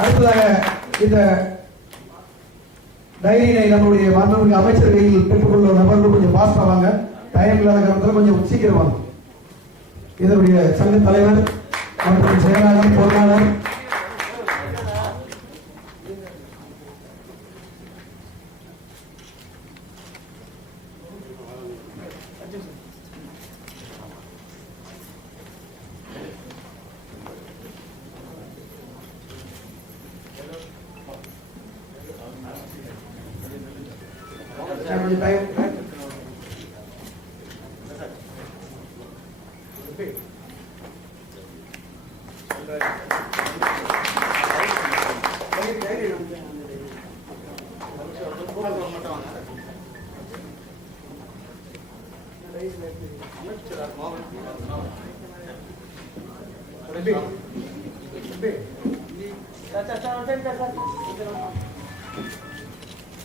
அடுத்ததாக இந்த டைரியினை நம்முடைய மாண்புமிகு அமைச்சர் கையில் பெற்றுக்கொள்ள நபர்கள் கொஞ்சம் ஃபாஸ்டா வாங்க, டைம் இல்லாத காரணத்தில் கொஞ்சம் சீக்கிரம் வாங்க. இதனுடைய சங்க தலைவர் மற்றும் செயலாளர் பொருளாளர்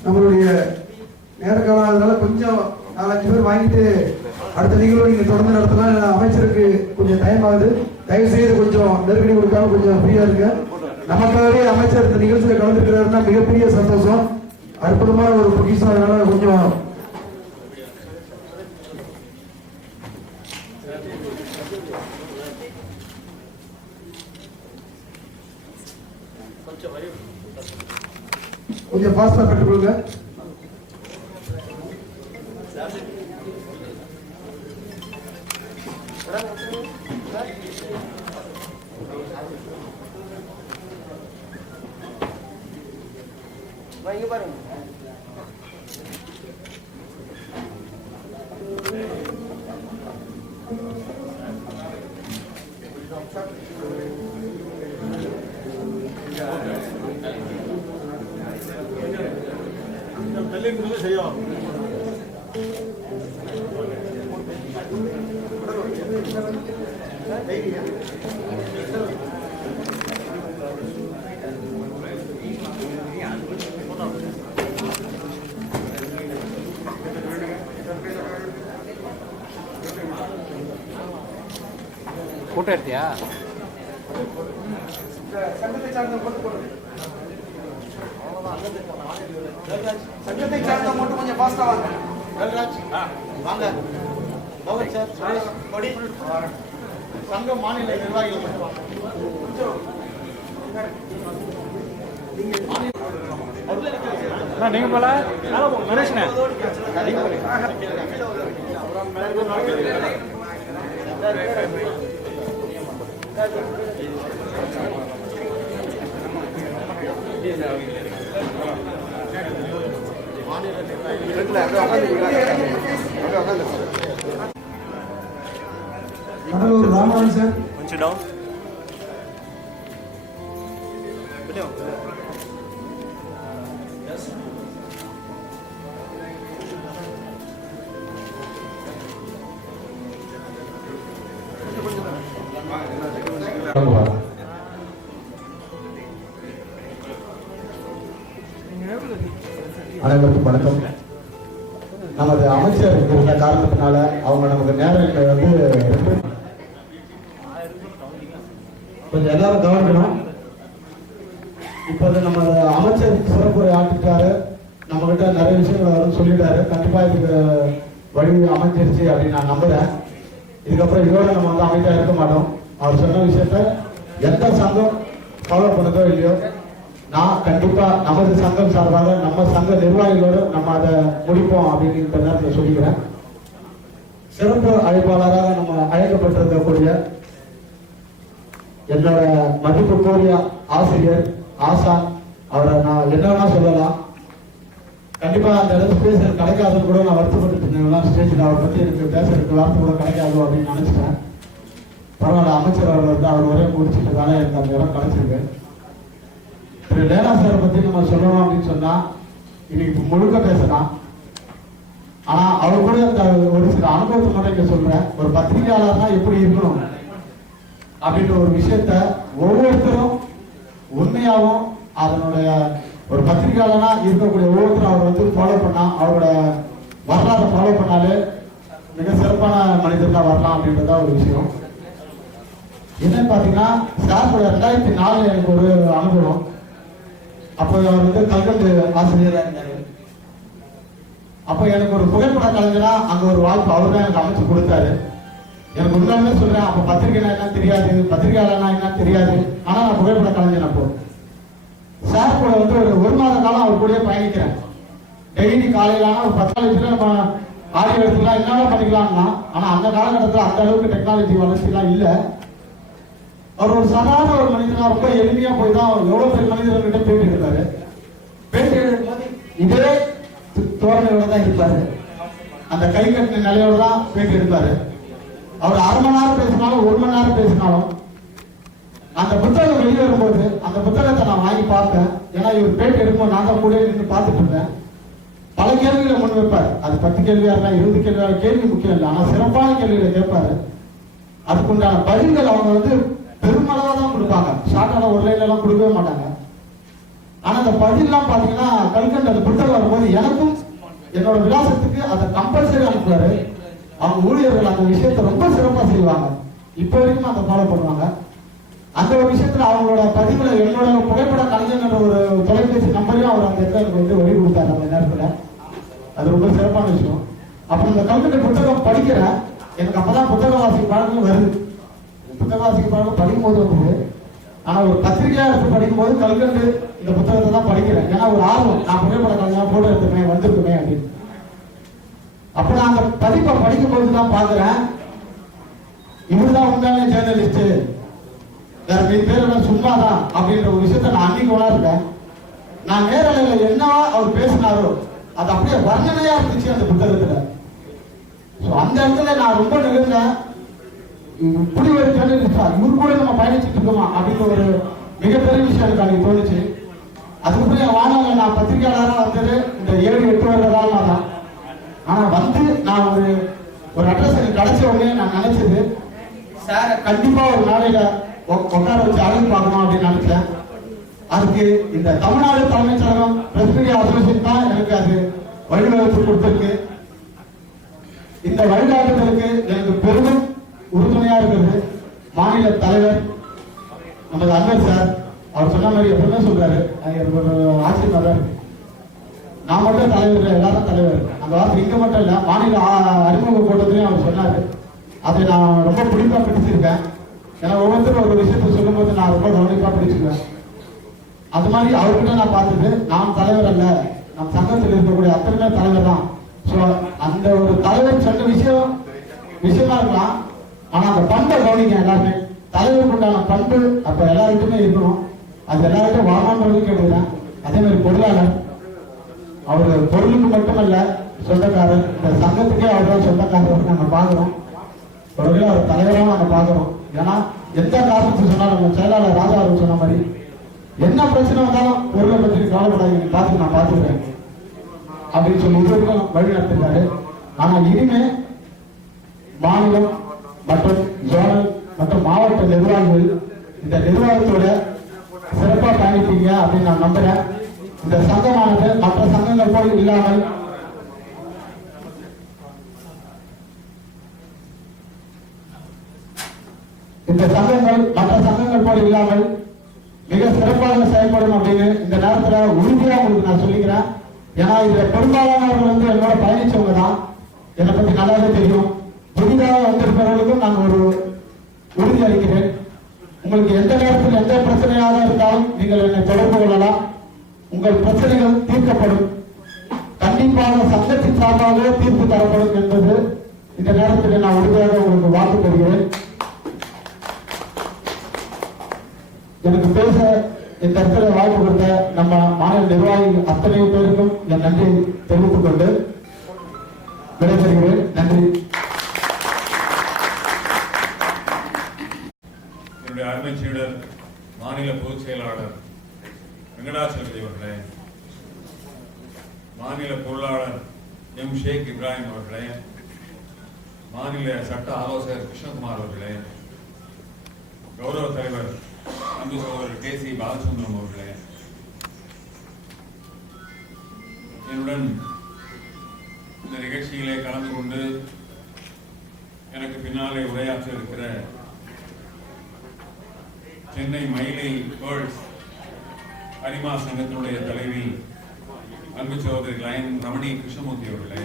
நம்மளுடைய நேர காலம் கொஞ்சம் 4-5 பேர் வாங்கிட்டு அடுத்த நிகழ்வு நீங்க தொடர்ந்து நடத்தலாம். அமைச்சருக்கு கொஞ்சம் டைம் ஆகுது, தயவு செய்து கொஞ்சம் நெருக்கடி கொடுக்காம கொஞ்சம் ஃப்ரீயா இருக்கு. நமக்காகவே அமைச்சர் இந்த நிகழ்ச்சியில கலந்துருக்கிறாருன்னா மிகப்பெரிய சந்தோஷம், அற்புதமான ஒரு பொக்கிஷம். அதனால கொஞ்சம் கொஞ்சம் ஃபாஸ்டா பெற்றுக்கொள்ளுங்க. பாருங்க செய்யும். போட்டோ எடுத்தியா? சங்கத்தை சார்ந்த மட்டும் கொஞ்சம் ஃபாஸ்டா வாங்க. வாங்க பவன் சார், சுரேஷ் கொடி, சங்க மாநில நிர்வாகிகள் நீங்க போல சுரேஷ்ண்ணே ராமன் சார் கொஞ்சம் டவுன் அனைவருக்கும் வணக்கம். நமது அமைச்சர் இருந்த காரணத்தினால அவங்க நமக்கு நேரங்களை கொஞ்சம் எல்லாரும் கவனிக்கணும். இப்போது நம்ம அமைச்சர் சிறப்புரை ஆற்றிட்டாரு, நம்ம கிட்ட நிறைய விஷயங்களை வரும் சொல்லிட்டாரு. கண்டிப்பா இதுக்கு வழி அமைஞ்சிருச்சு அப்படின்னு நான் நம்புறேன். இதுக்கப்புறம் இதோட நம்ம அமைதியா இருக்க மாட்டோம். அவர் சொன்ன விஷயத்த எந்த சங்கம் ஃபாலோ பண்ணதோ இல்லையோ, நான் கண்டிப்பா நமது சங்கம் சார்பாக நம்ம சங்க நிர்வாகிகளோடு நம்ம அதை முடிப்போம் அப்படின்னு இந்த நேரத்தில் சொல்லிக்கிறேன். சிறப்பு அழைப்பாளராக நம்ம அழைக்கப்பட்டிருக்கக்கூடிய என்னோட மதிப்புக்குரிய ஆசிரியர் ஆசான், அவரை நான் என்னன்னா சொல்லலாம். கண்டிப்பா அந்த இடத்துல பேசுறது கிடைக்காதுன்னு கூட நான் வருத்தப்பட்டு இருந்தேன். ஸ்டேஜில் அவரை பத்தி எனக்கு பேசுறதுக்கு வார்த்தை கூட கிடைக்காது அப்படின்னு நினைச்சிட்டேன். பரவாயில்ல, அமைச்சர் அவர் அவர் ஒரே முடிச்சுட்டதால எனக்கு அந்த இடம் கிடைச்சிருக்கு. திரு லேனா சாரை பத்தி நம்ம சொல்லணும் அப்படின்னு சொன்னா இன்னைக்கு முழுக்க பேசலாம். ஆனா அவர் கூட அந்த ஒரு சில அனுபவத்தை மட்டும் இங்க சொல்றேன். ஒரு பத்திரிகையாளர்னா எப்படி இருக்கணும் அப்படின்ற ஒரு விஷயத்த ஒவ்வொருத்தரும் உண்மையாகவும் அதனுடைய ஒரு பத்திரிகையாளனா இருக்கக்கூடிய ஒவ்வொருத்தரும் அவர் ஃபாலோ பண்ணா, அவரோட வரலாறு ஃபாலோ பண்ணாலே மிக சிறப்பான மனிதர்களா வரலாம் அப்படின்றதா ஒரு விஷயம். என்னன்னு பாத்தீங்கன்னா, சார் 2004 எனக்கு ஒரு அனுபவம். அப்போ அவர் வந்து கல்கண்டு ஆசிரியராக இருந்தாரு. அப்போ எனக்கு ஒரு புகைப்பட கலைஞரா அங்க ஒரு வாய்ப்பு அவர் தான் எனக்கு அமைச்சு கொடுத்தாரு. எனக்கு உண்மையுமே சொல்றேன், அப்போ பத்திரிகைனா என்ன தெரியாது, பத்திரிகையாளர்னா என்ன தெரியாது. ஆனா நான் புகைப்பட கலைஞர். அப்போ சார் கூட வந்து ஒரு மாத காலம் அவர் கூட பயணிக்கிறேன். டெய்லி காலையில ஆனா ஒரு 10 நிமிஷத்துல நம்ம ஆடியோ எடுத்துக்கலாம், என்னென்ன பண்ணிக்கலாம்னா. ஆனா அந்த காலகட்டத்தில் அந்த அளவுக்கு டெக்னாலஜி வளர்ச்சிலாம் இல்லை. அவர் ஒரு சாதாரண ஒரு மனிதனா ரொம்ப எளிமையா போய் தான் எவ்வளவு பெரிய மனிதர்கிட்ட பேட்டி எடுத்தாரு. பேட்டி எடுக்கும்போது இதே தோரணையோட தான் இருப்பாரு, அந்த கை கட்டின நிலையோட தான் பேட்டி எடுப்பாரு. அவர் 1/2 மணி நேரம் பேசினாலும் 1 மணி நேரம் பேசினாலும் அந்த புத்தகம் வெளியே வரும்போது அந்த புத்தகத்தை நான் வாங்கி பார்ப்பேன். ஏன்னா இவர் பேட்டி எடுக்கும்போது நான் தான் கூட நின்று பார்த்துட்டு இருந்தேன். பல கேள்விகளை முன் வைப்பார். அது 10 கேள்வியா இருந்தா 20 கேள்வியா, கேள்வி முக்கியம் இல்லை, ஆனா சிறப்பான கேள்விகளை கேட்பாரு. அதுக்குண்டான பதில்கள் அவங்க வந்து பெருமளவா தான் கொடுப்பாங்க, ஷார்ட்டான ஒரு லைன்ல எல்லாம் கொடுக்கவே மாட்டாங்க. ஆனா அந்த பதிலாம் பாத்தீங்கன்னா கல்கண்டு அந்த புத்தகம் வரும்போது எனக்கும் என்னோட விலாசத்துக்கு அதை கம்பல்சரி அனுப்புவாரு. அவங்க ஊழியர்கள் அந்த விஷயத்தை ரொம்ப சிறப்பா செய்வாங்க. இப்ப வரைக்கும் அதை ஃபாலோ பண்ணுவாங்க. அந்த ஒரு விஷயத்துல அவங்களோட பதிவுல என்னோட புகைப்பட கலைஞர் ஒரு தொலைபேசி நம்பரையும் அவர் அந்த இடத்துல எனக்கு வந்து வெளி கொடுத்தாரு அந்த நேரத்துல. அது ரொம்ப சிறப்பான விஷயம். அப்புறம் இந்த கல்கண்டு புத்தகம் படிக்கிறேன், எனக்கு அப்பதான் புத்தக வாசிக்க பழக்கம் வருது. புத்தக வாசிக்க பழக்கம் படிக்கும்போது வந்து, ஆனா ஒரு பத்திரிகையா எடுத்து படிக்கும்போது கல்கண்டு இந்த புத்தகத்தை தான் படிக்கிறேன். ஏன்னா ஒரு ஆர்வம், நான் புகைப்பட கலைஞர் போட்டோ எடுத்துக்கேன் வந்திருக்குமே அப்படின்னு. அப்ப நான் அந்த பதிப்பை படிக்கும்போது தான் பாக்குறேன், இவருதான் உண்மையான ஜேர்னலிஸ்ட், வேற பேர் சும்மாதான் அப்படின்ற ஒரு விஷயத்த நான் அன்னைக்கு உணர்ந்தேன். நான் நேரலையில என்னவா அவர் பேசினாரோ அது அப்படியே வர்ணனையா இருந்துச்சு அந்த புத்தகத்துல. அந்த இடத்துல நான் ரொம்ப நெருந்தேன். இப்படி ஒரு ஜேர்னலிஸ்டா இவரு கூட நம்ம பயணிச்சுட்டு இருக்கோமா அப்படின்ற ஒரு மிகப்பெரிய விஷயம் எனக்கு அன்னைக்கு தோணுச்சு. அதுக்கப்புறம் என் வாழ்நாள் நான் பத்திரிகையாளராக வந்தது இந்த 7-8 வருட காலமா தான். ஆனா வந்து நான் ஒரு அட்ரஸ் எனக்கு கிடைச்ச உடனே நான் நினைச்சது, சார் கண்டிப்பா ஒரு நாளையில உட்கார வச்சு அழகு பார்க்கணும் அப்படின்னு நினைச்சேன். அதுக்கு இந்த தமிழ்நாடு தலைமைச் செயலகம் பிரஸ் மீடியா அசோசியேஷன் தான் எனக்கு அது வழிவகுத்து கொடுத்திருக்கு. இந்த வழிகாட்டுதலுக்கு எனக்கு பெரும் உறுதுணையா இருக்கிறது மாநில தலைவர் நமது அன்பர் சார். அவர் சொன்ன மாதிரி எப்பவுமே சொல்றாரு, எனக்கு ஒரு ஆச்சரியமா தான் இருக்கு. நான் மட்டும் தலைவர், எல்லாரும் தலைவர். அந்த வார்த்தை இங்க மட்டும் இல்ல, மாநில அறிமுக கூட்டத்திலையும் அவர் சொன்னாரு. அதை நான் ரொம்ப பிடிப்பா பிடிச்சிருக்கேன். ஏன்னா ஒவ்வொருத்தரும் ஒரு விஷயத்த சொல்லும் போது நான் ரொம்ப கவனிப்பா பிடிச்சிருவேன். அது மாதிரி அவர்கிட்ட நான் பார்த்துட்டு, நாம் தலைவர் அல்ல, நம் சங்கத்தில் இருக்கக்கூடிய அத்தனை தலைவர் தான். ஸோ அந்த ஒரு தலைவர் சொன்ன விஷயமா இருக்கலாம், ஆனா அந்த பண்பை கவனிக்க எல்லாருமே. தலைவருக்கு உண்டான பண்பு அப்ப எல்லாருக்குமே இருக்கணும். அது எல்லாருக்கும் வரணும்ன்றது கேட்கிறேன். அதே மாதிரி பொருளாளர், அவர் பொருளுக்கு மட்டுமல்ல சொந்தக்காரர், இந்த சங்கத்துக்கே அவர் தான் சொந்தக்காரர் நாங்க பாக்குறோம். ஒருவேளை அவர் தலைவராக நாங்க பாக்குறோம். ஏன்னா எந்த காரணத்தை சொன்னாலும் நம்ம செயலாளர் ராஜா அவர் சொன்ன மாதிரி என்ன பிரச்சனை வந்தாலும் பொருளை பற்றி கவலைப்படாதீங்க, பார்த்து நான் பார்த்துக்கிறேன் அப்படின்னு சொல்லி இதுவரைக்கும் வழி நடத்திருக்காரு. ஆனா இனிமே மாநிலம் மற்றும் ஜோனல் மற்றும் மாவட்ட நிர்வாகிகள் இந்த நிர்வாகத்தோட சிறப்பா பயணிப்பீங்க அப்படின்னு நான் நம்புறேன். இந்த சங்கமானது மற்ற சங்கங்கள் போல் இல்லாமல் மற்ற சங்கங்கள் போல் இல்லாமல் மிக சிறப்பாக செயல்படும் அப்படின்னு இந்த நேரத்துல உறுதியா உங்களுக்கு நான் சொல்லிக்கிறேன். ஏன்னா இதுல பெரும்பாலானவர்கள் வந்து என்னோட பயணிச்சவங்க தான், என்னை பத்தி நல்லாவே தெரியும். புதிதாக வந்திருப்பவர்களுக்கும் நான் ஒரு உறுதி அளிக்கிறேன். உங்களுக்கு எந்த நேரத்தில் எந்த பிரச்சனையாக இருந்தாலும் நீங்கள் என்னை தொடர்பு கொள்ளலாம். உங்கள் பிரச்சனைகள் தீர்க்கப்படும். கண்டிப்பாக சங்கத்தின் சார்பாக தீர்ப்பு தரப்படும் என்பது இந்த நேரத்தில் நான் உறுதியாக உங்களுக்கு வாக்கு தருகிறேன். எனக்கு பேச இந்த இடத்துல வாய்ப்பு கொடுத்த நம்ம மாநில நிர்வாகிகள் அத்தனை பேருக்கும் என் நன்றியை தெரிவித்துக் கொண்டு விடைபெறுகிறேன். நன்றி. என்னுடைய அருமை சீடர் மாநில பொதுச் செயலாளர் வெங்கடாச்சலபதி அவர்களே, மாநில பொருளாளர் எம் ஷேக் இப்ராஹிம் அவர்களே, மாநில சட்ட ஆலோசகர் கிருஷ்ணகுமார் அவர்களே, கௌரவ தலைவர் அன்பு சகோதரர் கே.சி. பாலச்சந்திரன் அவர்களே, என்னுடன் இந்த நிகழ்ச்சியிலே கலந்து கொண்டு எனக்கு பின்னாலே உரையாற்ற இருக்கிற சென்னை மயிலை பேர்ட்ஸ் அனிமா சங்கத்தினுடைய தலைவி அன்பு சகோதரி லயன் ரமணி கிருஷ்ணமூர்த்தி அவர்களே,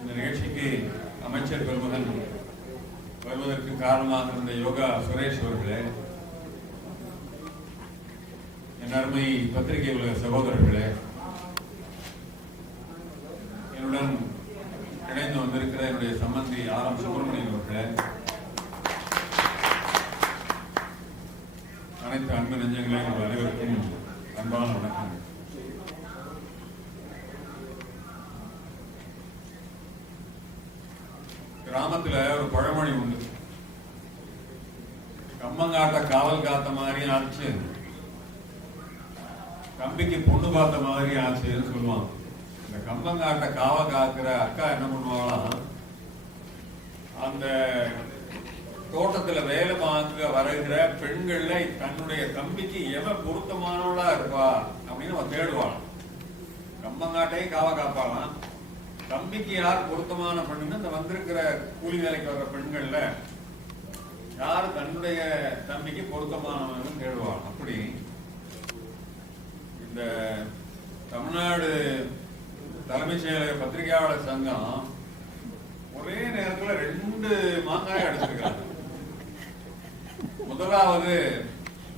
இந்த நிகழ்ச்சிக்கு அமைச்சர் பெருமகன் வருவதற்கு காரணமாக இருந்த யோகா சுரேஷ் அவர்களே, என் அருமை பத்திரிகை உலக சகோதரர்களே, என்னுடன் இணைந்து வந்திருக்கிற என்னுடைய சம்பந்தி ஆர்.எம். சுப்பிரமணியன் அவர்களே, அனைத்து அன்பு நெஞ்சங்களே, உங்கள் அனைவருக்கும் அன்பான வணக்கம். கிராமத்துல ஒரு பழமொழி உண்டு, கம்மங்காட்ட காவல் காத்த மாதிரி ஆச்சு, கம்பிக்கு பொண்ணு பார்த்த மாதிரி ஆச்சுன்னு சொல்லுவாங்க. இந்த கம்பங்காட்ட காவல் காக்கிற அக்கா என்ன பண்ணுவாங்களாம், அந்த தோட்டத்துல வேலை பார்க்க வருகிற பெண்கள்ல தன்னுடைய தம்பிக்கு எவன் பொருத்தமானவளா இருப்பா அப்படின்னு அவன் தேடுவான். கம்பங்காட்டையும் காவ காப்பாளாம், தம்பிக்கு யார் பொருத்தமான பெண்ணுன்னு இந்த வந்திருக்கிற கூலி வேலைக்கு வர்ற பெண்கள்ல யார் தன்னுடைய தம்பிக்கு பொருத்தமானவன் தேடுவான். அப்படி இந்த தமிழ்நாடு தலைமைச் செயலக பத்திரிகையாளர் சங்கம் ஒரே நேரத்துல 2 மாங்காய் அடிச்சிருக்காங்க. முதலாவது,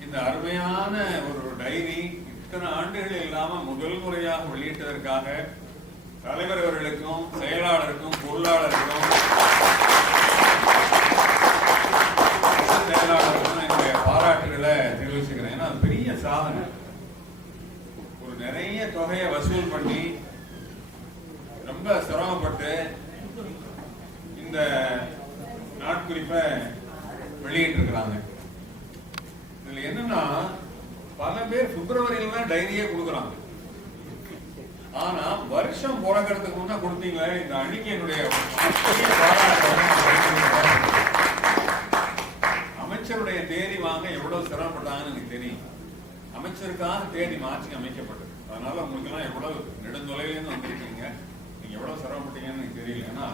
இந்த அருமையான ஒரு டைரி இத்தனை ஆண்டுகள் இல்லாம முதல் முறையாக வெளியிட்டதற்காக தலைவர் அவர்களுக்கும் செயலாளருக்கும் பொருளாளருக்கும் செயலாளருக்கும் என்னுடைய பாராட்டுகளை தெரிவிச்சுக்கிறேன். ஏன்னா அது பெரிய சாதனை. ஒரு நிறைய தொகையை வசூல் பண்ணி ரொம்ப சிரமப்பட்டு இந்த நாட்குறிப்பை வெளியிட்டு இருக்கிறாங்க. இதுல என்னன்னா, பல பேர் பிப்ரவரியில தான் டைரியே கொடுக்குறாங்க. ஆனா வருஷம் பிறக்கிறதுக்கு முன்ன கொடுத்தீங்களே, இந்த அன்னைக்கு என்னுடைய அமைச்சருடைய தேதி வாங்க எவ்வளவு சிரமப்பட்டாங்கன்னு எனக்கு தெரியும். அமைச்சருக்காக தேதி மாற்றி அமைக்கப்பட்டது. அதனால உங்களுக்கு எல்லாம் எவ்வளவு நெடுந்தொலையிலேருந்து வந்திருக்கீங்க, நீங்க எவ்வளவு சிரமப்பட்டீங்கன்னு எனக்கு தெரியல. ஏன்னா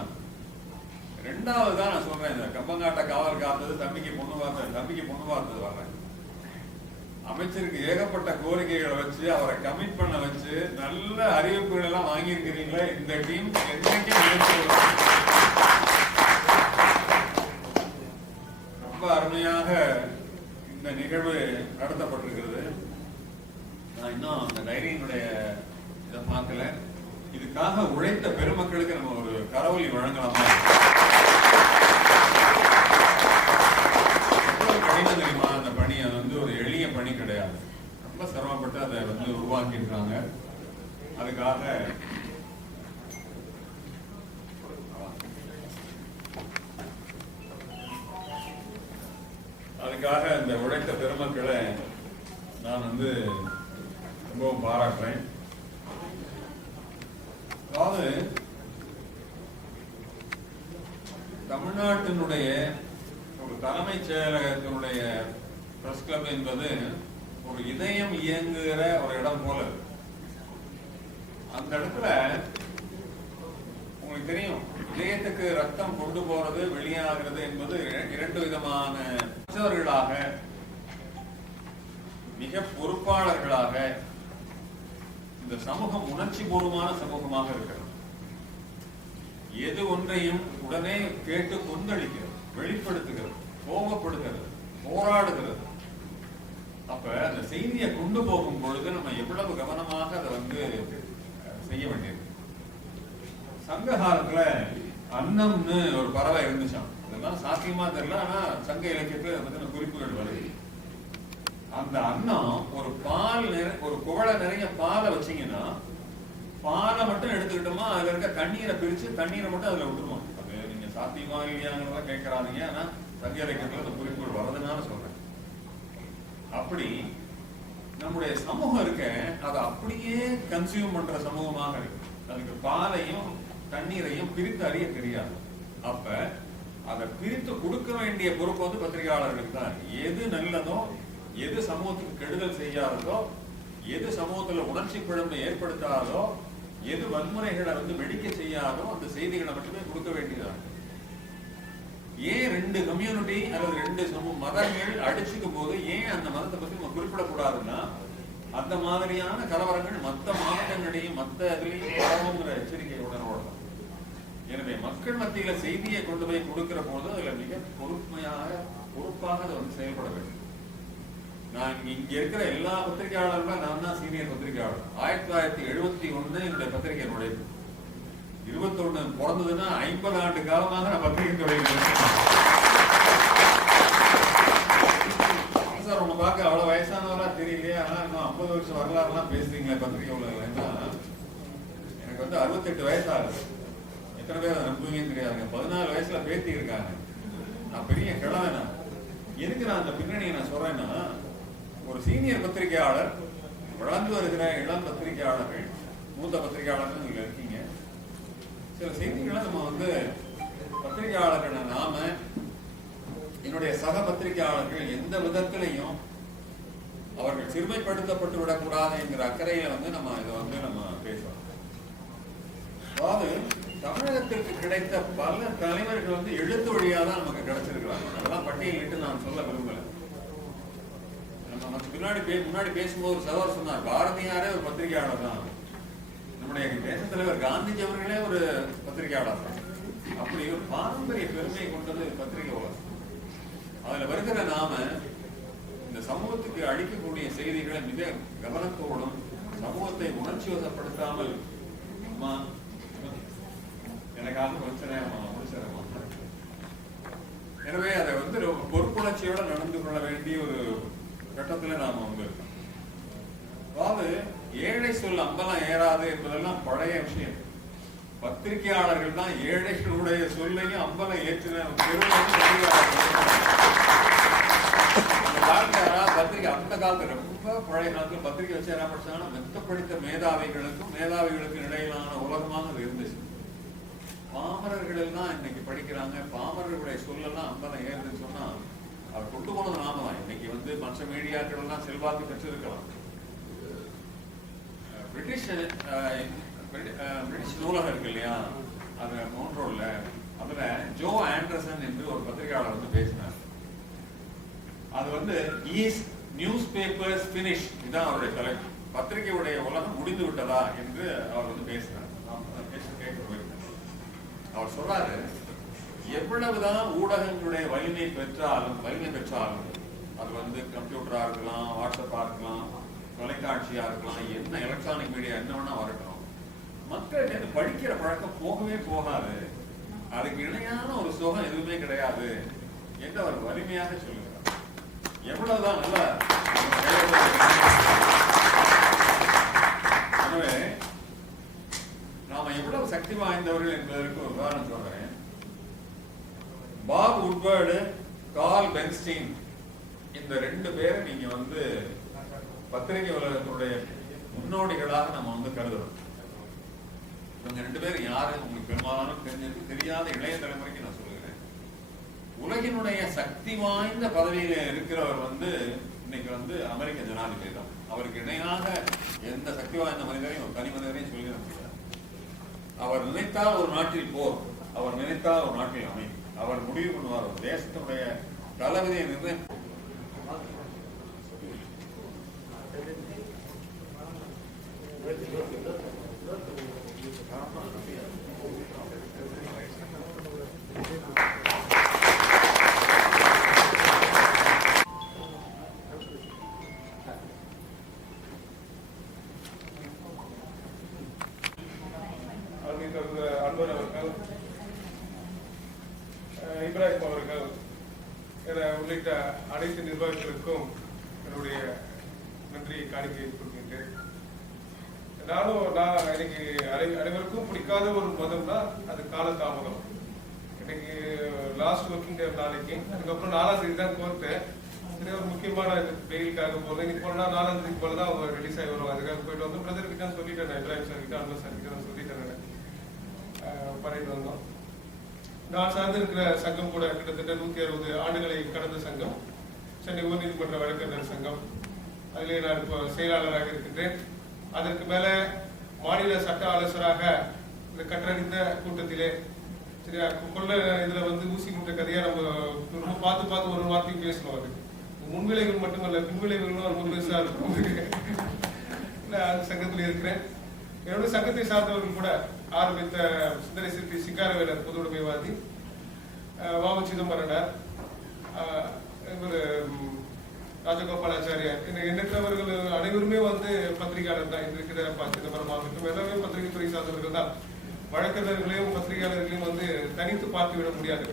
2வது தான் நான் சொல்றேன், இந்த கம்பங்காட்ட காவல் காத்தது, தம்பிக்கு பொண்ணு பார்த்தது வர்றேன். அமைச்சருக்கு ஏகப்பட்ட கோரிக்கைகளை வச்சு அவரை கமிட் பண்ண வச்சு நல்ல அறிவிப்புகள் எல்லாம் வாங்கியிருக்கிறீங்களே. இந்த டீம் ரொம்ப அருமையாக இந்த நிகழ்வு நடத்தப்பட்டிருக்கிறது. நான் இன்னும் அந்த டைரியினுடைய இதை பார்க்கல. இதுக்காக உழைத்த பெருமக்களுக்கு நம்ம ஒரு கரவொலி வழங்கலாமா? கடினம் தெரியுமா அந்த பணி? அது வந்து ஒரு எளிய பணி கிடையாது. ரொம்ப சிரமப்பட்டு அதை வந்து உருவாக்கி இருக்காங்க. அதுக்காக இந்த உழைத்த பெருமக்களை நான் வந்து ரொம்பவும் பாராட்டுறேன். அதாவது தமிழ்நாட்டினுடைய ஒரு தலைமைச் செயலகத்தினுடைய பிரஸ் கிளப் என்பது ஒரு இதயம் இயங்குகிற ஒரு இடம் போல. அந்த இடத்துல உங்களுக்கு தெரியும், இதயத்துக்கு ரத்தம் கொண்டு போறது வெளியாகிறது என்பது 2 விதமான மற்றவர்களாக, மிக பொறுப்பாளர்களாக இந்த சமூகம் உணர்ச்சி பூர்வமான சமூகமாக இருக்கிறது. எது ஒன்றையும் உடனே கேட்டு கொந்தளிக்கிறது, வெளிப்படுத்துகிறது, கோபப்படுகிறது, போராடுகிறது. அப்ப அந்த செய்தியை கொண்டு போகும் பொழுது நம்ம எவ்வளவு கவனமாக அதை வந்து செய்ய வேண்டியது. சங்க காலத்துல அன்னம்னு ஒரு பறவை இருந்துச்சான். அதெல்லாம் சாத்தியமா தெரியல, ஆனா சங்க இலக்கியத்துல பத்தின குறிப்புகள் வருது. அந்த அன்னம் ஒரு ஒரு குவளை நிறைய பாலை வச்சீங்கன்னா, பாலை மட்டும் எடுத்துக்கிட்டோமா அதுல இருக்க தண்ணீரை பிரிச்சு தண்ணீரை மட்டும் அதுல விட்டுருவோம். அது நீங்க சாத்தியமா இல்லையாங்கிறத கேட்கறாதீங்க, ஆனா சங்க இலக்கியத்துல அந்த குறிப்புகள் வர்றதுனால சொல்றேன். அப்படி நம்முடைய சமூகம் இருக்க அதை அப்படியே கன்சியூம் பண்ற சமூகமாக இருக்கு. அதுக்கு பாலையும் தண்ணீரையும் பிரித்து அறிய தெரியாது. அப்ப அதை பிரித்து கொடுக்க வேண்டிய பொறுப்பு வந்து பத்திரிகையாளர்களுக்கு தான். எது நல்லதோ, எது சமூகத்துக்கு கெடுதல் செய்யாததோ, எது சமூகத்துல உணர்ச்சி பிழம்பை ஏற்படுத்தாதோ, எது வன்முறைகளை வந்து வெடிக்க செய்யாதோ அந்த செய்திகளை மட்டுமே கொடுக்க வேண்டியதாக. ஏன் ரெண்டு கம்யூனிட்டி அல்லது ரெண்டு மதங்கள் அடிச்சுக்கும் போது ஏன் அந்த மதத்தை பத்தி நம்ம குறிப்பிடக்கூடாதுன்னா அந்த மாதிரியான கலவரங்கள் மற்ற மாவட்டங்களையும் மற்ற இதுலையும் பரவுங்கிற எச்சரிக்கையோட ஓடலாம். எனவே மக்கள் மத்தியில செய்தியை கொண்டு போய் கொடுக்கிற போது அதுல மிக பொறுப்பாக அதை வந்து செயல்பட வேண்டும். நான் இங்க இருக்கிற எல்லா பத்திரிகையாளர்களும் நான் தான் சீனியர் பத்திரிகையாளர். 1971 என்னுடைய பத்திரிகை நுழைவு. 21 பிறந்ததுன்னா 50 ஆண்டு காலமாக நான் பத்திரிகை துறையில் சார். உங்க பார்க்க அவ்வளவு வயசானவரா தெரியலையே, ஆனா இன்னும் 50 வருஷம் வரலாறுலாம் பேசுறீங்களே பத்திரிகை உலகம்னா. எனக்கு வந்து 68 வயசு ஆகுது. எத்தனை பேர் அதை நம்புவீங்கன்னு தெரியாதுங்க. 14 வயசுல பேத்தி இருக்காங்க. நான் பெரிய கிழவனா. எதுக்கு நான் அந்த பின்னணியை நான் சொல்றேன்னா, ஒரு சீனியர் பத்திரிகையாளர், வளர்ந்து வருகிற இளம் பத்திரிகையாளர்கள், மூத்த பத்திரிகையாளர்கள் நீங்க இருக்கீங்க. சில செய்திகளை நம்ம வந்து பத்திரிகையாளர்கள் நாம என்னுடைய சக பத்திரிகையாளர்கள் எந்த விதத்திலையும் அவர்கள் சிறுமைப்படுத்தப்பட்டு விடக்கூடாது என்கிற அக்கறையில வந்து நம்ம இதை வந்து நம்ம பேசுறோம். அதாவது தமிழகத்திற்கு கிடைத்த பல தலைவர்கள் வந்து எழுத்து வழியா தான் நமக்கு கிடைச்சிருக்கிறாங்க. அதெல்லாம் பட்டியலிட்டு நான் சொல்ல விரும்பல. நம்ம முன்னாடி பேசும்போது ஒரு சகோதரர் சொன்னார், பாரதியாரே ஒரு பத்திரிகையாளர் தான், நம்முடைய தேச தலைவர் காந்திஜி அவர்களே ஒரு பத்திரிகையாளர் தான். அப்படி ஒரு பாரம்பரிய பெருமை கொண்டது பத்திரிகை உலகம். அதுல வருகிற நாம இந்த சமூகத்துக்கு அளிக்கக்கூடிய செய்திகளை மிக கவனத்தோடும் சமூகத்தை உணர்ச்சி வசப்படுத்தாமல் எனக்காக பிரச்சனை முடிச்சிடமா. எனவே அதை வந்து பொறுப்புணர்ச்சியோட நடந்து கொள்ள வேண்டிய ஒரு கட்டத்துல நாம வந்து இருக்கோம். அதாவது ஏழை சொல் அம்பலம் ஏறாது என்பதெல்லாம் பழைய விஷயம். பத்திரிகையாளர்கள் தான் ஏழைகளுடைய சொல்லையும் அம்பலம் ஏற்றின பத்திரிகை. அந்த காலத்துல ரொம்ப பழைய காலத்துல பத்திரிகை வச்சு என்ன படிச்சாங்கன்னா மெத்தப்படித்த மேதாவிகளுக்கும் இடையிலான உலகமாக அது இருந்துச்சு. பாமரர்கள் எல்லாம் இன்னைக்கு படிக்கிறாங்க. பாமரர்களுடைய சொல்லெல்லாம் அம்பலம் ஏறுதுன்னு சொன்னா அவர் கொண்டு போனது நாம தான். இன்னைக்கு வந்து மற்ற மீடியாக்கள் எல்லாம் செல்வாக்கு பெற்றிருக்கலாம். பிரிட்டிஷ் நூலகம் இருக்கு இல்லையா, அது மோன்ட்ரோல்ல, அதுல ஜோ ஆண்டர்சன் என்று ஒரு பத்திரிகையாளர் வந்து பேசினார். அது வந்து ஈஸ் நியூஸ் பேப்பர்ஸ் பினிஷ், இதுதான் அவருடைய தலைப்பு. பத்திரிகையுடைய உலகம் முடிந்து விட்டதா என்று அவர் வந்து பேசினார். அவர் சொல்றாரு, எவ்வளவுதான் ஊடகங்களுடைய வலிமை பெற்றாலும் அது வந்து கம்ப்யூட்டரா இருக்கலாம், வாட்ஸ்அப்பா இருக்கலாம், தொலைக்காட்சியா இருக்கலாம், என்ன எலக்ட்ரானிக் மீடியா என்ன வேணா வரட்டும், மக்கள் படிக்கிற பழக்கம் போகவே போகாது. அதுக்கு இணையான ஒரு சுகம் எதுவுமே கிடையாது என்று அவர் வலிமையாக சொல்லுகிறார். எவ்வளவுதான் நல்ல. எனவே நாம எவ்வளவு சக்தி வாய்ந்தவர்கள் என்பதற்கு ஒரு உதாரணம் சொல்றேன். பாப் உட்வர்டு, கார்ல் பென்ஸ்டீன், இந்த 2 பேரை நீங்க வந்து பத்திரிகை உலகத்தினுடைய முன்னோடிகளாக நம்ம வந்து கருதுறோம். இவங்க 2 பேரும் யாரு உங்களுக்கு பெரும்பாலும் தெரியாத இளைய தலைமுறைக்கு நான் சொல்லுகிறேன். உலகினுடைய சக்தி வாய்ந்த பதவியில இருக்கிறவர் வந்து இன்னைக்கு வந்து அமெரிக்க ஜனாதிபதி தான். அவருக்கு இணையாக எந்த சக்தி வாய்ந்த மனிதரையும் ஒரு தனி மனிதரையும் சொல்லி முடியாது. அவர் நினைத்தால் ஒரு நாட்டில் போர், அவர் நினைத்தால் ஒரு நாட்டில் அமைப்பு, அவர் முடிவு பண்ணுவார். ஒரு தேசத்தினுடைய தளபதியை நிர்ணயம். அன்பர் அவர்கள், இப்ராஹிம் அவர்கள் உள்ளிட்ட அனைத்து நிர்வாகிகளுக்கும் என்னுடைய நன்றியை காணிக்கை கொடுக்கின்றேன். நான் எனக்கு அனைவருக்கும் பிடிக்காத ஒரு மதம்னா அது காலதாமதம். இன்னைக்கு லாஸ்ட் ஒர்க்கிங் டே நாளைக்கு, அதுக்கப்புறம் 4ஆம் தேதி தான் கோர்ட்டு. ஒரு முக்கியமான வெயிலுக்காக போகிறது. இன்னைக்கு போனா 4ஆம் தேதி போல தான் அவங்க ரிலீஸ் ஆகி வருவாங்க. அதுக்காக போயிட்டு வந்து பிரதர் கிட்ட சொல்லிட்டேன், இப்ராஹிம் சார் கிட்ட, அன்பர் சார் கிட்ட தான் சொல்லிட்டேன். பண்ணிட்டு வந்தோம். நான் சார்ந்து இருக்கிற சங்கம் கூட கிட்டத்தட்ட 160 ஆண்டுகளை கடந்த சங்கம், சென்னை உயர்நீதிமன்ற வழக்கறிஞர் சங்கம். அதிலே நான் இப்போ செயலாளராக இருக்கின்றேன். அதற்கு மேல மாநில சட்ட ஆலோசகராக இந்த கற்றறிந்த கூட்டத்திலே சரியா? கொள்ள இதுல வந்து ஊசி முட்டை கதையா நம்ம ரொம்ப பார்த்து ஒரு வார்த்தையும் பேசணும். அது முன்விளைவுகள் மட்டுமல்ல, பின்விளைவுகளும் ரொம்ப பெருசா இருக்கும். நான் சங்கத்தில் இருக்கிறேன். என்னோட சங்கத்தை சார்ந்தவர்கள் கூட ஆரம்பித்த சிந்தனை சிற்பி சிங்காரவேலர் பொதுவுடைமைவாதி, வாவு சிதம்பரனார், இவர் ராஜகோபாலாச்சாரியார், எண்ணற்றவர்கள் அனைவருமே வந்து பத்திரிகையாளர் தான். இருக்கிற சிதம்பரம் ஆகட்டும் எல்லாமே பத்திரிகை துறை சார்ந்தவர்கள் தான். வழக்கறிஞர்களையும் பத்திரிகையாளர்களையும் வந்து தனித்து பார்த்து விட முடியாது.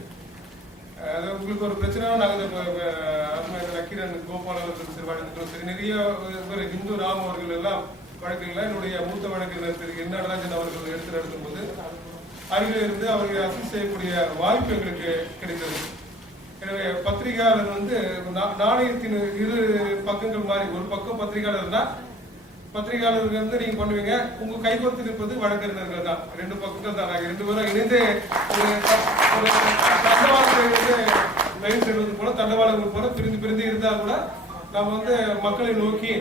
அதாவது உங்களுக்கு ஒரு பிரச்சனை, நாங்கள் நக்கீரன் கோபால் அவர்கள் சிறுவாழ்ந்துட்டோம். சரி, நிறைய இந்து ராம் அவர்கள் எல்லாம் வழக்குகள் என்னுடைய மூத்த வழக்கறிஞர் திரு என் நடராஜன் அவர்கள் எடுத்து நடத்தும் போது அருகில் இருந்து அவர்களை அசிஸ்ட் செய்யக்கூடிய வாய்ப்பு எங்களுக்கு கிடைத்தது. எனவே பத்திரிகையாளர் வந்து நாணயத்தின் இரு பக்கங்கள் மாதிரி, ஒரு பக்கம் பத்திரிகையாளர் தான், பத்திரிகையாளர்கள் வந்து நீங்க பண்ணுவீங்க, உங்க கைகோர்த்து நிற்பது வழக்கறிஞர்கள் தான். ரெண்டு பக்கங்கள் தான். நாங்கள் 2 பேரும் இணைந்து ஒரு தண்டவாளத்தை வந்து லைன் செல்வது போல, தண்டவாளங்கள் போல பிரிந்து இருந்தால் கூட நாம் வந்து மக்களை நோக்கி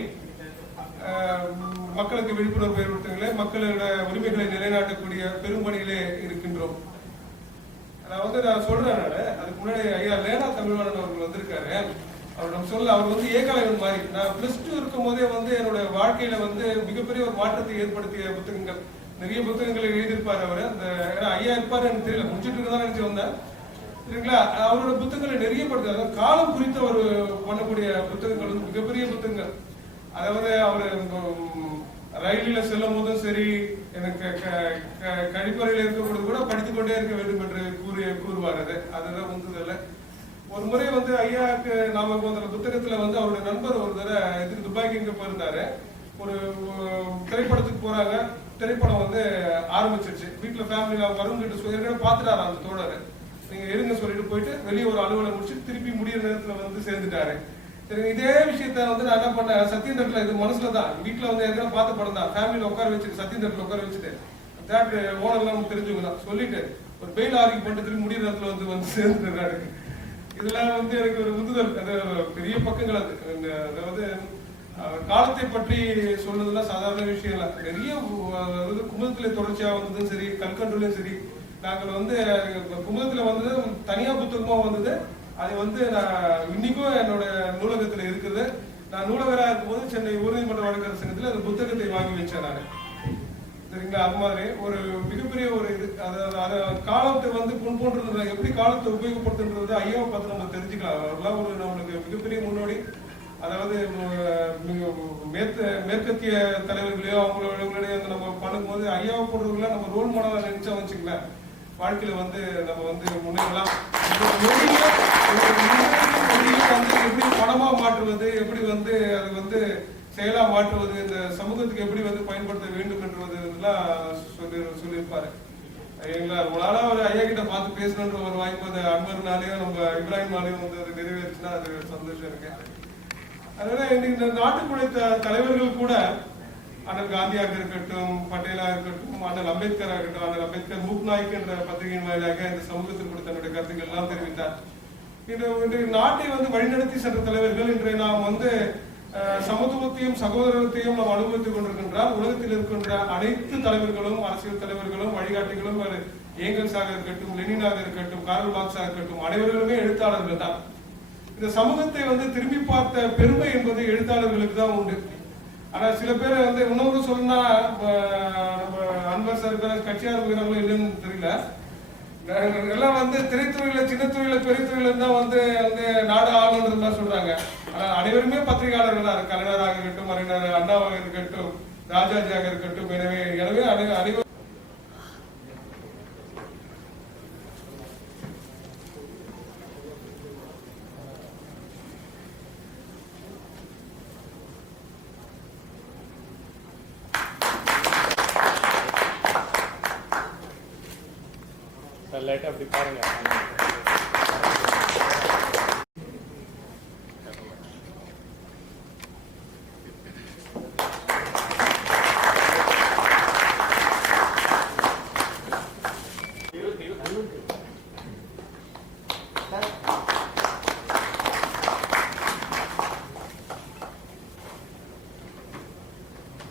மக்களுக்கு விழிப்புணர்வு ஏற்படுத்துங்களே, மக்களோட உரிமைகளை நிலைநாட்டக்கூடிய பெரும்பணிகளே இருக்கின்றோம். நான் சொல்றேன். அதுக்கு முன்னாடி ஐயா லேனா தமிழ்வாணன் அவர்கள் வந்திருக்காரு. அவர் வந்து ஏகலைவன் மாதிரி. நான் +2 இருக்கும் போதே வந்து என்னோட வாழ்க்கையில வந்து மிகப்பெரிய ஒரு மாற்றத்தை ஏற்படுத்திய புத்தகங்கள், நிறைய புத்தகங்களை எழுதியிருப்பாரு அவர். அந்த ஐயா இருப்பாரு எனக்கு தெரியல, முடிச்சுட்டு இருக்கதான் நினைச்சு வந்தேன். சரிங்களா? அவரோட புத்தகங்களை நிறைய படுத்த காலம் குறித்து அவர் பண்ணக்கூடிய புத்தகங்கள் வந்து மிகப்பெரிய புத்தகங்கள். அதாவது அவர் ரயிலில செல்லும் போதும் சரி, எனக்கு கழிப்பறையில் இருக்கக்கூடிய கூட படித்துக்கொண்டே இருக்க வேண்டும் என்று கூறுவார். அதுதான் உந்துதல்ல. ஒரு முறை வந்து ஐயாவுக்கு நாம அந்த புத்தகத்துல வந்து அவருடைய நண்பர் ஒரு தடவை இதுக்கு துபாய்க்கு இங்க போயிருந்தாரு. ஒரு திரைப்படத்துக்கு போறாங்க. திரைப்படம் வந்து ஆரம்பிச்சிருச்சு. வீட்டுல ஃபேமிலியில அவங்க வருங்கிட்டு சொல்லி பாத்துட்டாரு அந்த தோழர். நீங்க இருங்க சொல்லிட்டு போயிட்டு வெளியே ஒரு அலுவலகம் முடிச்சு திருப்பி முடிகிற நேரத்துல வந்து சேர்ந்துட்டாரு. சரி, இதே விஷயத்த வந்து நான் என்ன பண்ணேன், சத்தியம் தட்டில் இது மனசுல தான், வீட்டுல வந்து எதுனா பார்த்த படம் தான், ஃபேமிலியில உட்கார வச்சுட்டு சத்தியம் தட்டில் உட்கார வச்சுட்டு தேட்டர் ஓனர்லாம் தெரிஞ்சுங்க தான் சொல்லிட்டு ஒரு பெயில் ஆர்கி பண்ணிட்டு திரும்பி முடிகிற நேரத்துல வந்து சேர்ந்துட்டாரு. இதெல்லாம் வந்து எனக்கு ஒரு உந்துதல். அது பெரிய பக்கங்கள். அதாவது காலத்தை பற்றி சொல்றதுலாம் சாதாரண விஷயம் இல்லை. நிறைய குமுதத்திலே தொடர்ச்சியா வந்ததும் சரி, கல்கண்டுலையும் சரி, நாங்கள் வந்து குமுதத்துல வந்தது தனியா புத்தகமா வந்தது. அது வந்து நான் இன்னைக்கும் என்னோட நூலகத்துல இருக்குது. நான் நூலகராக இருக்கும்போது சென்னை உயர்நீதிமன்ற வழக்கறிஞர் சங்கத்துல அந்த புத்தகத்தை வாங்கி வச்சேன் நான். சரிங்களா? அது மாதிரி ஒரு மிகப்பெரிய ஒரு இது. அதாவது காலத்தை வந்து போன்றது எப்படி காலத்தை உபயோகப்படுத்துன்றது ஐயாவை பார்த்து நம்ம தெரிஞ்சுக்கலாம். அவர்லாம் ஒரு நம்மளுக்கு மிகப்பெரிய முன்னோடி. அதாவது மேற்கத்திய தலைவர்களையோ அவங்களுடைய நம்ம பண்ணும்போது ஐயாவை போடுறவங்கள நம்ம ரோல் மாடலா நினைச்சா வச்சுக்கலாம், வாழ்க்கையில வந்து நம்ம வந்து முன்னேறலாம். எப்படி பணமா மாற்றுவது, எப்படி வந்து அது வந்து செயலா மாற்றுவது, இந்த சமூகத்துக்கு எப்படி வந்து பயன்படுத்த வேண்டும் என்றதெல்லாம் சொல்லியிருப்பாரு. உங்களால ஒரு ஐயா கிட்ட பார்த்து பேசணுன்ற ஒரு வாய்ப்பு அது அன்வர்னாலேயும் நம்ம இப்ராஹிம்னாலேயும் வந்து அது நிறைவேறுச்சுன்னா அது சந்தோஷம் இருக்கு. அதனால இந்த நாட்டுக்குழை தலைவர்கள் கூட அண்ணல் காந்தியாக இருக்கட்டும், பட்டேலா இருக்கட்டும், அண்ணல் அம்பேத்கராக இருக்கட்டும், அண்ணல் அம்பேத்கர் மூக் நாய்க்கு என்ற பத்திரிகையின் வாயிலாக இந்த சமூகத்தில் கூட தன்னுடைய கருத்துக்கள் எல்லாம் தெரிவித்தார். இன்று நாட்டை வந்து வழிநடத்தி சென்ற தலைவர்கள் இன்றைய நாம் வந்து சமத்துவத்தையும் சகோதரத்தையும் நாம் அனுபவித்துக் கொண்டிருக்கின்றால், உலகத்தில் இருக்கின்ற அனைத்து தலைவர்களும், அரசியல் தலைவர்களும், வழிகாட்டிகளும், ஏங்கல்ஸாக இருக்கட்டும், லெனினாக இருக்கட்டும், கார்ல் மார்க்ஸாக இருக்கட்டும், அனைவர்களுமே எழுத்தாளர்கள் தான். இந்த சமூகத்தை வந்து திரும்பி பார்த்த பெருமை என்பது எழுத்தாளர்களுக்கு தான் உண்டு. ஆனா சில பேர் வந்து இன்னொரு சொல்லணும்னா அன்பர் சார் கட்சியா இருக்கிறவங்களும் இல்லைன்னு தெரியல. எல்லாம் வந்து திரைத்துறையில, சின்ன துறையில, பெரிய துறையில இருந்தா வந்து நாடு ஆளுநர் தான் சொல்றாங்க. ஆனா அனைவருமே பத்திரிகையாளர்கள் தான். கலைஞராக இருக்கட்டும், அறிஞர் அண்ணாவாக இருக்கட்டும், ராஜாஜியாக இருக்கட்டும். எனவே அனைவரும் லைட்டா அப்படி பாருங்க.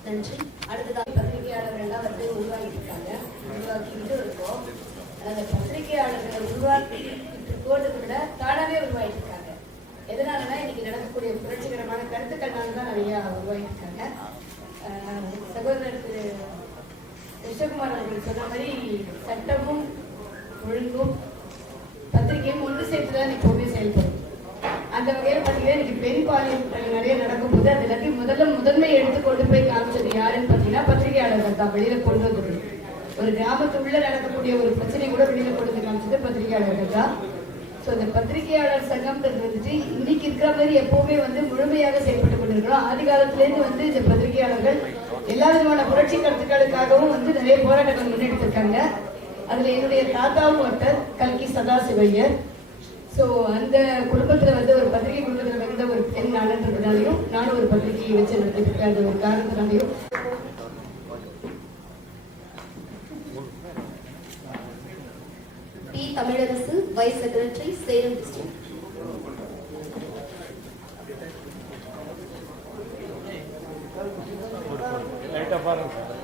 நன்றி. அடுத்ததாக பத்திரிகையாளர்கள் எல்லாம் வந்து உருவாக்கிட்டு இருக்கோம். அந்த பத்திரிகையாளர்களை உருவாக்கி போடுறதை விட தானாவே உருவாகிட்டு இருக்காங்க. எதனாலனா இன்னைக்கு நடக்கக்கூடிய புரட்சிகரமான கருத்துக்கள்னால தான் நிறைய உருவாகிட்டு இருக்காங்க. சகோதரர் திரு கிருஷ்ணகுமார் அவர்கள் சொன்ன மாதிரி சட்டமும் ஒழுங்கும் பத்திரிகையும் ஒன்று சேர்த்துதான் எப்பவுமே செயல்படும். அந்த வகையில் பார்த்தீங்கன்னா இன்னைக்கு பெண் பாலியல் நிறைய நடக்கும்போது அது எல்லாத்தையும் முதன்மை எடுத்து கொண்டு போய் காமிச்சது யாருன்னு பார்த்தீங்கன்னா பத்திரிகையாளர்கள் தான் வெளியில கொண்டு வந்தது. ஒரு கிராமத்துக்குள்ள நடக்கக்கூடிய ஒரு பிரச்சனை கூட வெளியில கொண்டு வந்து காமிச்சது பத்திரிகையாளர்கள் தான். ஸோ இந்த பத்திரிகையாளர் சங்கம்ன்றது வந்துட்டு இன்னைக்கு இருக்கிற மாதிரி எப்பவுமே முழுமையாக செயல்பட்டு கொண்டிருக்கிறோம். ஆதி காலத்திலேருந்து இந்த பத்திரிகையாளர்கள் எல்லா விதமான புரட்சி கருத்துக்களுக்காகவும் நிறைய போராட்டங்கள் முன்னெடுத்திருக்காங்க. அதுல என்னுடைய தாத்தாவும் ஒருத்தர் கல்கி சதாசிவையர். ஸோ அந்த குடும்பத்துல ஒரு பத்திரிகை குடும்பத்துல வந்த ஒரு பெண் நாடுன்றதுனாலையும் நானும் ஒரு பத்திரிகையை வச்சு நடத்திருக்கேன். அந்த ஒரு காரணத்தினாலையும் P. Tamilarasu, vice secretary, Salem district.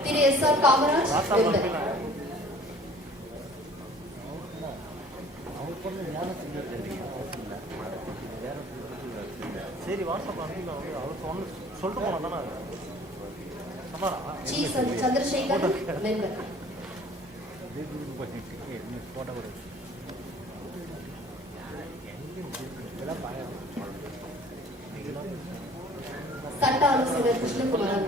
Thiru S. R. Kamaraj, சரி வாட்ஸ்அப் சொல்லிட்டு போனா தானே ஜி. சந்திரசேகர், மெம்பர். சட்ட ஆலோசகர் Krishnakumar,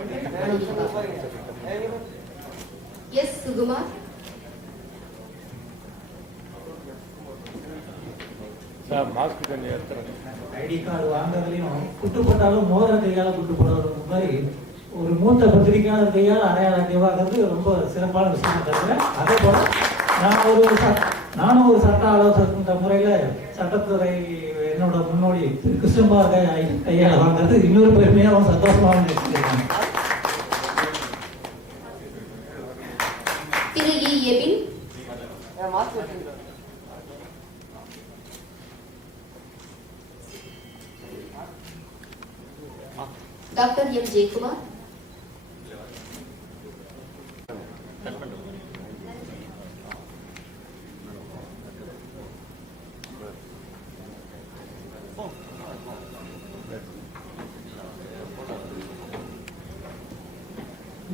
S. Sukumar, ID card வாங்குறதுலையும் குட்டு போட்டாலும் மோதிர கையால குட்டு போடுற மாதிரி ஒரு மூத்த பத்திரிகையாளர் கையால் அடையாளம் தேவாகிறது ரொம்ப சிறப்பான விஷயம் தருவேன். அதே போல நானும் ஒரு சட்ட ஆலோசகர் முறையில் சட்டத்துறை என்னோட முன்னோடி திரு கிருஷ்ணகுமார் கையால் வாங்குறது இன்னொரு பெருமையாக சந்தோஷமாக நினைச்சிருக்காங்க. Thiru E. Ebin, doctor M. Jayakumar,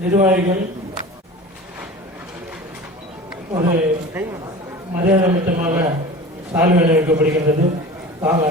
நிர்வாகிகள், ஒரு மரியாதை நிமித்தமாக சால்வை வைக்கப்படுகின்றது. வாங்க.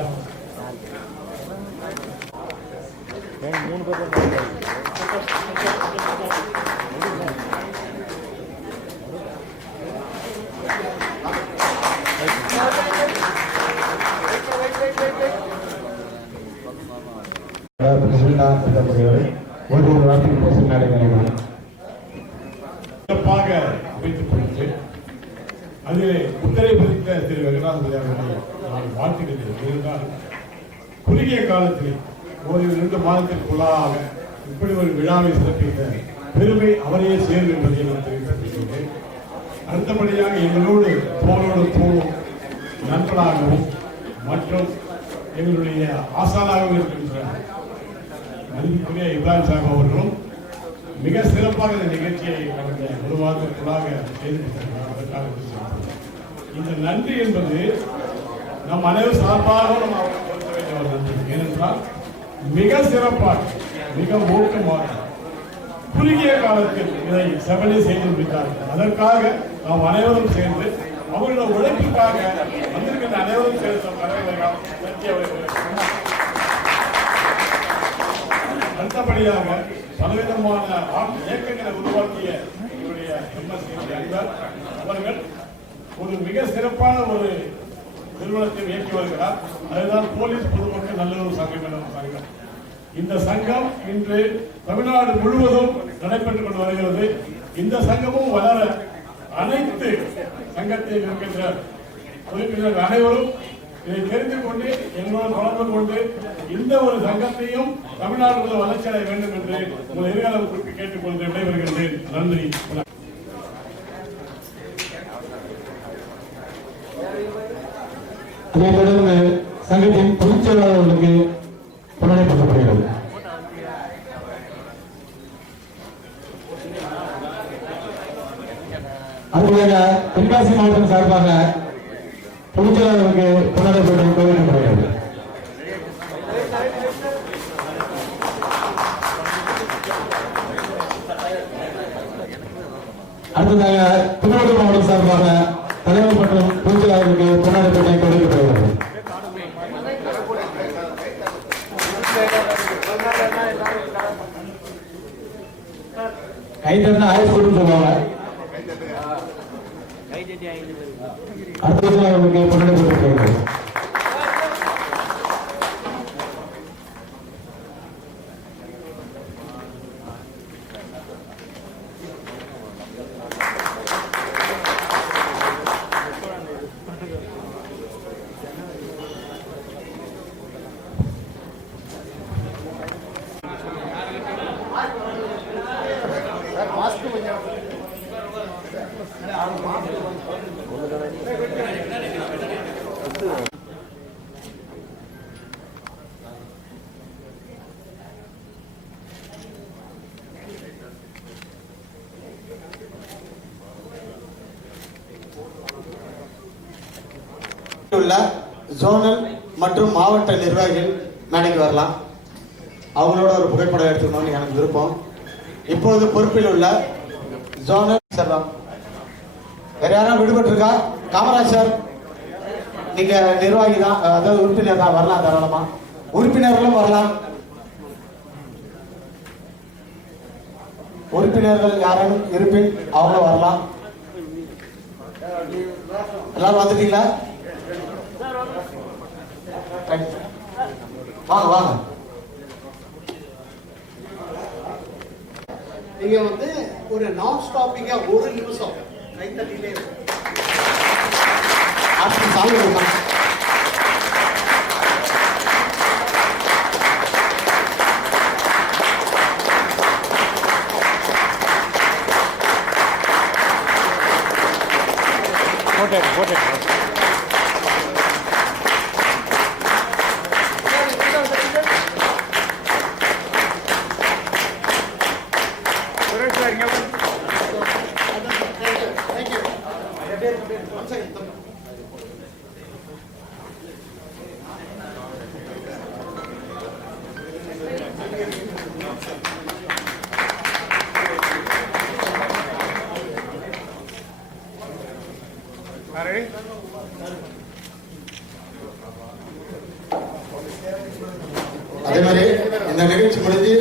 சிறப்பாக அமைக்கப்பட்டு அதிலே முத்திரை பதித்த திரு வெங்கடாசபதி அவர்களை நான் வாழ்த்துகிறேன். இருந்தால் குறுகிய காலத்தில் ஒரு 2 மாதத்திற்குள்ளாக இப்படி ஒரு விழாவை சிறப்பித்த பெருமை அவரையே சேரும் என்பதை நான் தெரிவித்துக் கொள்கிறேன். அடுத்தபடியாக எங்களோடு தோளோடு தோளும் நண்பராகவும் மற்றும் எங்களுடைய ஆசானாகவும் இருக்கின்ற மதிப்புக்குரிய இப்ராஹிம் சாஹிப் அவர்களும் மிக சிறப்பாக இந்த நிகழ்ச்சியை கடந்த 1 மாதத்திற்குள்ளாக செய்திருக்கிறார். அதற்காக இந்த நன்றி என்பது நம் அனைவரும் சார்பாக நம்ம அவர்களுக்கு கொடுக்க வேண்டிய ஒரு நன்றி. ஏனென்றால் மிக சிறப்பாக மிக ஊக்கமாக குறுகிய காலத்தில் இதை செவனே செய்து முடித்தார்கள். அதற்காக நாம் அனைவரும் சேர்ந்து அவர்களோட உழைப்புக்காக வந்திருக்கின்ற அனைவரும் சேர்ந்த அடுத்தபடியாக பலவிதமான இயக்கங்களை உருவாக்கிய என்னுடைய எம்எஸ்சி அன்பர் அவர்கள் ஒரு மிக சிறப்பான ஒரு நிறுவனத்தை இயக்கி வருகிறார். அதுதான் போலீஸ் பொதுமக்கள் நல்லுறவு சங்கம் என்ற சங்கம். இந்த சங்கம் இன்று தமிழ்நாடு முழுவதும் நடைபெற்றுக் கொண்டு வருகிறது. இந்த சங்கமும் வளர அனைத்து சங்கத்தில் இருக்கின்ற உறுப்பினர்கள் அனைவரும் இதை தெரிந்து கொண்டு எங்களோடு தொடர்பு கொண்டு இந்த ஒரு சங்கத்தையும் தமிழ்நாடு வளர்ச்சி அடைய வேண்டும் என்று உங்கள் எதிர்காலம் குறித்து கேட்டுக்கொண்டு விடைபெறுகின்றேன். நன்றி. அதைத் தொடர்ந்து சங்கத்தின் பொதுச் செயலாளர்களுக்கு புனரமைக்கப்படுகிறது. அடுத்ததாக தென்காசி மாவட்டம் சார்பாக பொதுச்செயலாளருக்கு கொண்டாடப்பட்ட கோவில். அடுத்ததாக திருவள்ளூர் மாவட்டம் சார்பாக தலைவர் மற்றும் பொதுச்செயலாளருக்கு கொண்டாடப்பட்ட கொடுக்கப்படுகிறது. கைத்தட்டினா ஆயுஷ்குன்னு சொல்லுவாங்க. அடுத்ததாக அவருக்கு கொண்டாடப்பட்டிருக்கிறது. உள்ள ஜோனல் மற்றும் மாவட்ட நிர்வாகிகள் மேடைக்கு வரலாம். அவங்களோட ஒரு புகைப்படம் எடுத்துக்கணும்னு எனக்கு விருப்பம். இப்போது பொறுப்பில் உள்ள ஜோனல் செல்வம். வேற யாரும் விடுபட்டு இருக்கா? காமராஜ் சார், நீங்க நிர்வாகி தான், அதாவது உறுப்பினர் தான், வரலாம் தாராளமா. உறுப்பினர்களும் வரலாம். உறுப்பினர்கள் யாரும் இருப்பின் அவங்களும் வரலாம். எல்லாரும் வந்துட்டீங்களா? வாங்க வாங்க. நீங்க வந்து ஒரு நான் ஸ்டாப்பிங்கா ஒரு நிமிஷம் கைத்தட்டிலே சால்வ் பண்ணலாம். போட்டேன் அதே மாதிரி இந்த நிகழ்ச்சி முடிஞ்சு